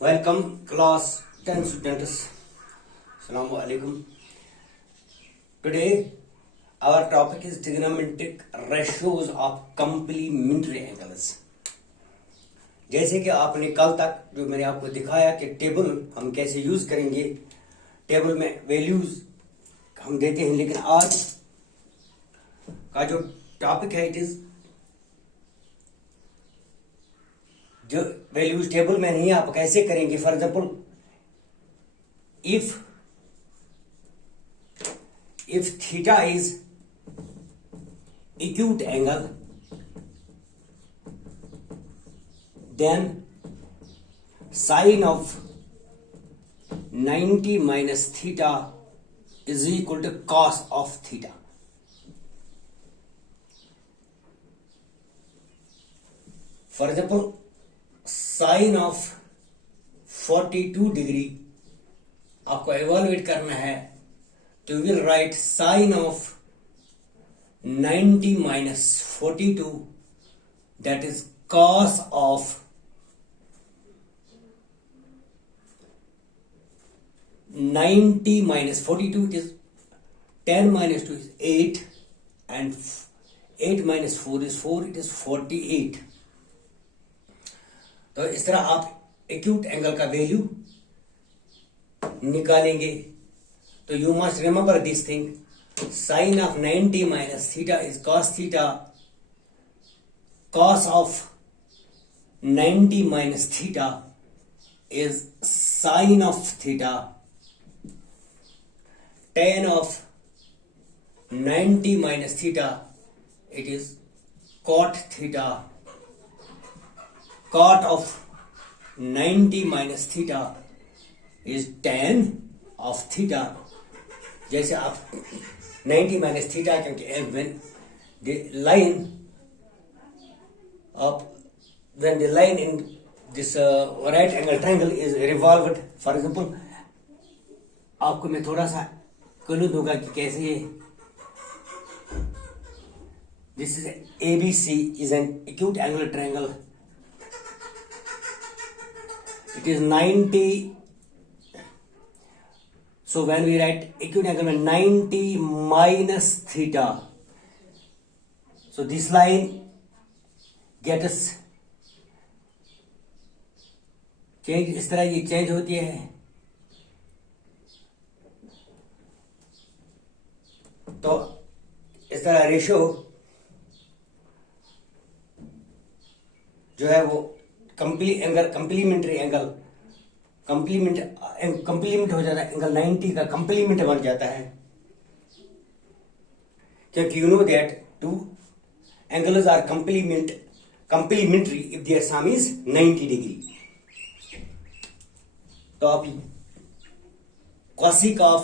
Welcome class 10 students. Assalamu alaikum. Today our topic is trigonometric ratios of complementary angles. जैसे कि आपने कल तक जो मैंने आपको दिखाया कि टेबल हम कैसे यूज करेंगे, टेबल में वैल्यूज हम देते हैं, लेकिन आज का जो टॉपिक है इट इज जो वैल्यूज टेबल में नहीं आप कैसे करेंगे. For example if theta is acute angle, then sine of 90 minus theta is equal to cos of theta. For example, sine of 42 degree आपको एवेलुएट करना है, तो you will write sine of 90 minus 42, that is cos of 90 minus 42, it is 10 minus 2 is 8 and 8 minus 4 is 4, it is 48. तो इस तरह आप acute angle का value निकालेंगे. तो you must remember this thing, sine of 90 minus theta is cos theta, cos of 90 minus theta is sine of theta, tan of 90 minus theta it is cot theta, cot of 90 minus theta is tan of theta. जैसे आप 90 minus theta, क्योंकि when the line of when the line in this right angle triangle is revolved, for example आपको मैं थोड़ा सा clue दूंगा कि कैसे ये this is ABC is an acute angular triangle. It is 90. So when we write acute angle 90 minus theta, so this line gets change. इस तरह ये चेंज होती है. तो इस तरह रेशियो जो है वो कंप्लीमेंट्री एंगल कंप्लीमेंट हो जाता है. एंगल 90 का कंप्लीमेंट बन जाता है, क्योंकि you know that two angles are complementary if their sum is 90 degree. तो आप cosec of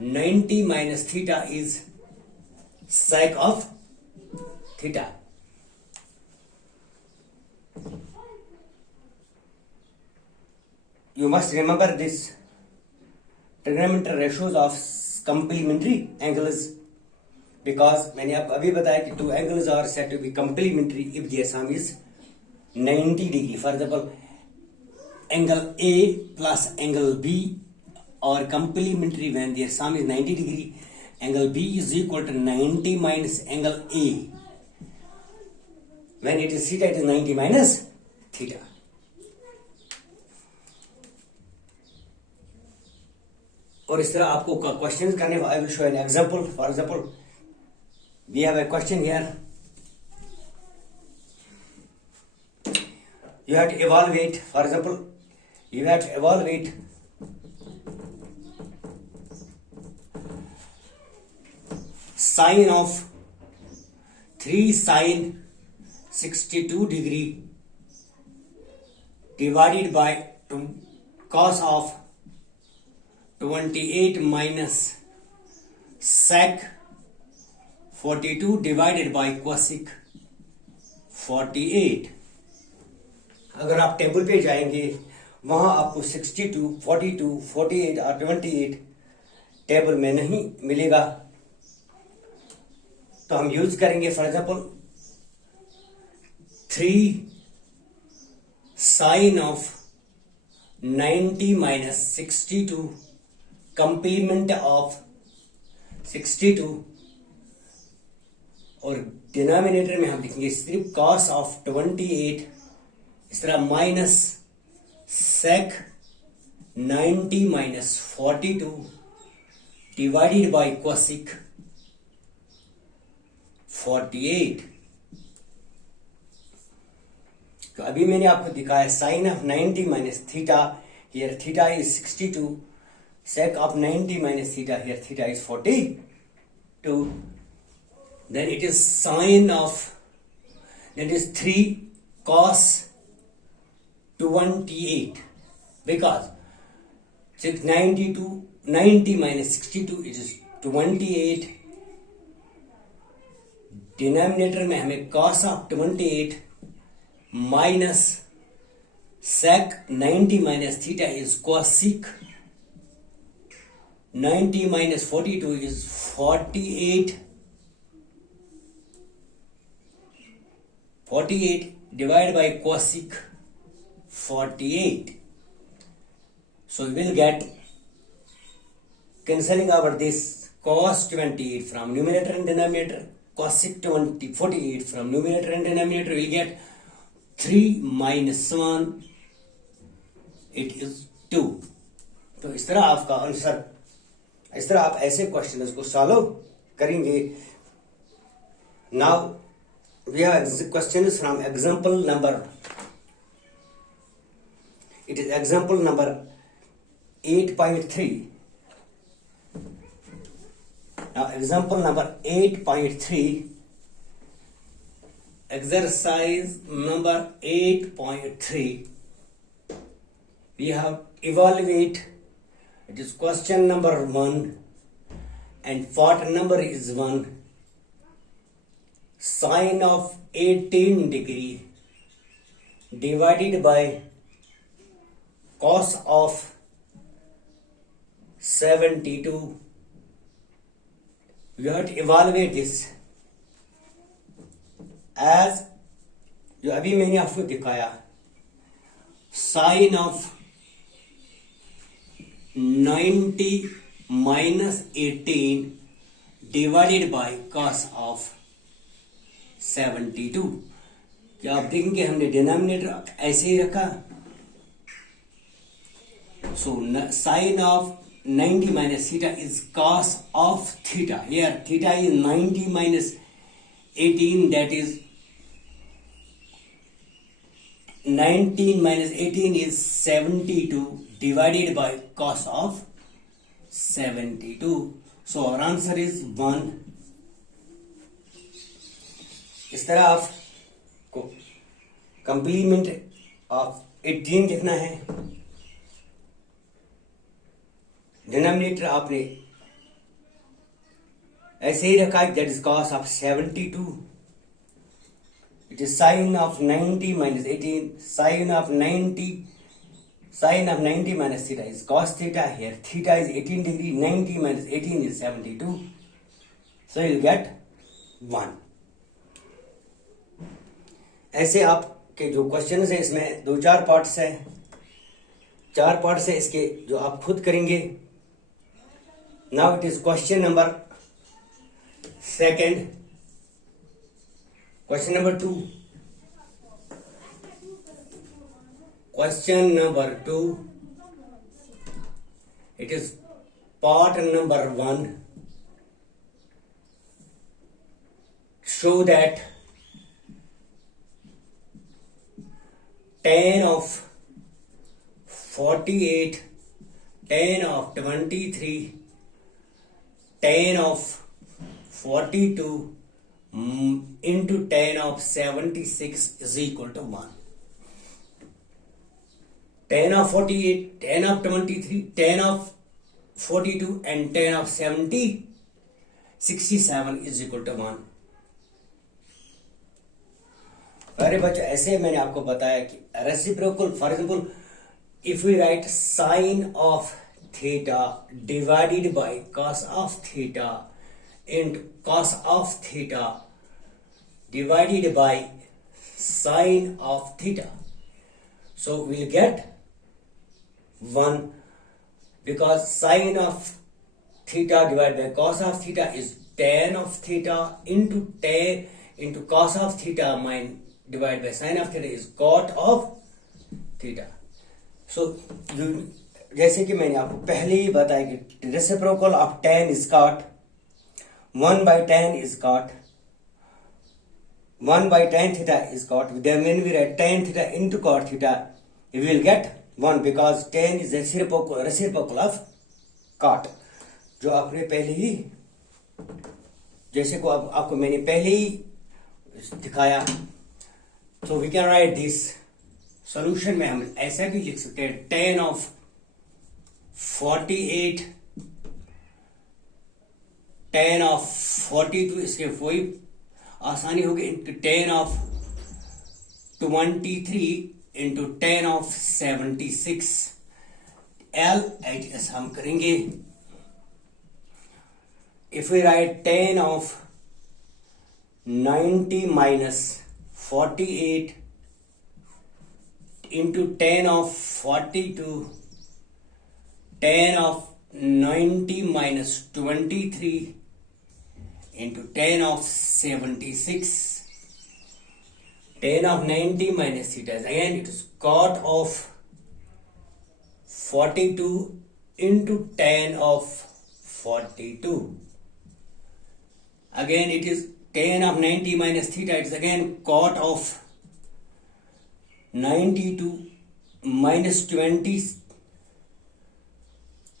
90 minus theta is sec of theta. You must remember this trigonometric ratios of complementary angles, because मैंने आपको अभी बताया कि two angles are said to be complementary if their sum is 90 degree. For example, angle A plus angle B are complementary when their sum is 90 degree. Angle B is equal to 90 minus angle A. When it is theta, it is 90 minus theta. और इस तरह आपको question करने. I will show an example. For example we have a question here. You have to evaluate, for example, you have to evaluate sine of 3 sine 62 degree divided by cos of 28 minus sec 42 divided by cosec 48. अगर आप table पे जाएंगे वहां आपको 62, 42, 48 और 28 table में नहीं मिलेगा. तो हम यूज करेंगे for example 3 sine of 90 minus 62 complement of 62 और डिनोमिनेटर में हम लिखेंगे सिर्फ cos of 28 इस तरह minus sec 90 minus 42 divided by cosec 48। तो अभी मैंने आपको दिखाया sine of 90 minus theta, here theta is 62, sec of 90 minus theta, here theta is 42, then it is sine of, that is 3 cos 28, because 90 minus 62 it is 28, denominator में हमें cos of 28 minus sec 90 minus theta is cosec 90 minus 42 is 48, 48 divided by cosec 48, so we will get, cancelling over this cos 28 from numerator and denominator, cosec 48 from numerator and denominator, we will get 3 minus 1, it is 2। तो इस तरह आपका answer, इस तरह आप ऐसे question को solve करेंगे। Now we have question from example number, it is example number 8.3। Now example number 8.3, exercise number 8.3, we have evaluate, it is question number 1 and part number is 1, sine of 18 degree divided by cos of 72, we have to evaluate this as जो अभी मैंने आपको दिखाया, sine of 90 minus 18 divided by cos of 72। क्या आप देखेंगे हमने denominator ऐसे ही रखा, so sine of 90 minus theta is cos of theta, here theta is 90 minus 18, that is 19 minus 18 is 72 divided by cos of 72, so our answer is 1। इस तरह आपको कंप्लीमेंट ऑफ 18 लिखना है, डिनोमिनेटर आपने ऐसे ही रखा है, that is cos of 72, it is sine of 90 minus 18, sine of 90 minus theta is cos theta, here theta is 18 degree, 90 minus 18 is 72, so you'll get 1। ऐसे आपके जो क्वेश्चन है इसमें 2-4 पार्ट्स है, 4 पार्ट्स है इसके जो आप खुद करेंगे। Now it is question number 2, question number 2, question number 2, it is part number 1, show that tan of 48, tan of 23, tan of 42 into tan of 76 is equal to 1। tan of 48, tan of 23, tan of 42 and tan of 67 is equal to 1। अरे बच्चों ऐसे मैंने आपको बताया कि reciprocal, for example if we write sine of theta divided by cos of theta into cos of theta divided by sine of theta, So we'll get 1 because sine of theta divided by cos of theta is tan of theta into cos of theta divided by sine of theta is cot of theta. So जैसे कि मैंने आपको पहले ही बताया कि reciprocal of tan is cot, 1 by tan is cot, 1 by tan theta is cot. Then when we write tan theta into cot theta, we will get 1 because tan is reciprocal of cot. जो आपने पहले ही जैसे को आपको मैंने पहले ही दिखाया. So we can write this solution में हम ऐसा भी लिख सकते हैं tan of 48 tan of 42 इसके वही आसानी होगी into tan of 23 into tan of 76 LHS हम करेंगे. If we write tan of 90 minus 48 into tan of 42, tan of 90 minus 23 into tan of 76, tan of 90 minus theta is again it is cot of 42 into tan of 42. Again it is tan of 90 minus theta, it is again cot of 92 minus 20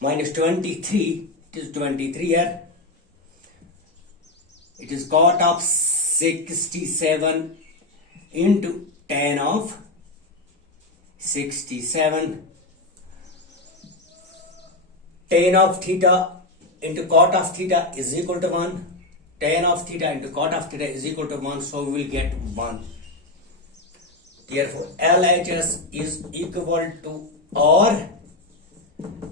minus 23, it is 23 here. It is cot of 67 into tan of 67. Tan of theta into cot of theta is equal to 1. Tan of theta into cot of theta is equal to 1. So we will get 1. Therefore, LHS is equal to or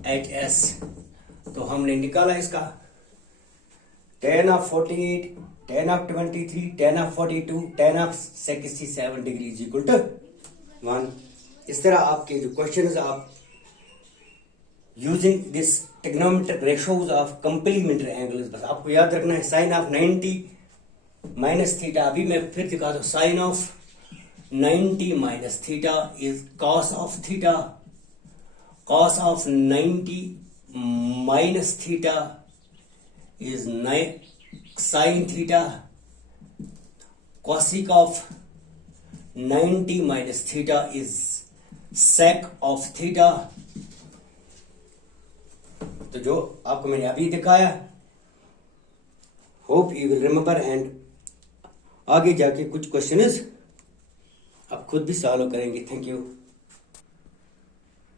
HS. तो हमने निकाला इसका tan of 48, tan of 23, tan of 42, tan of 67 degree is equal to 1. इस तरह आपके जो question आप using this trigonometric ratios of complementary angles, बस आपको याद रखना है साइन ऑफ 90 माइनस थीटा. अभी मैं फिर दिखा दूं sine of 90 minus theta is cos of theta, cos of 90 minus theta is sine theta, cosec of 90 minus theta is sec of theta. तो जो आपको मैंने अभी दिखाया, hope you will remember and आगे जाके कुछ क्वेश्चंस आप खुद भी सॉल्व करेंगे. Thank you.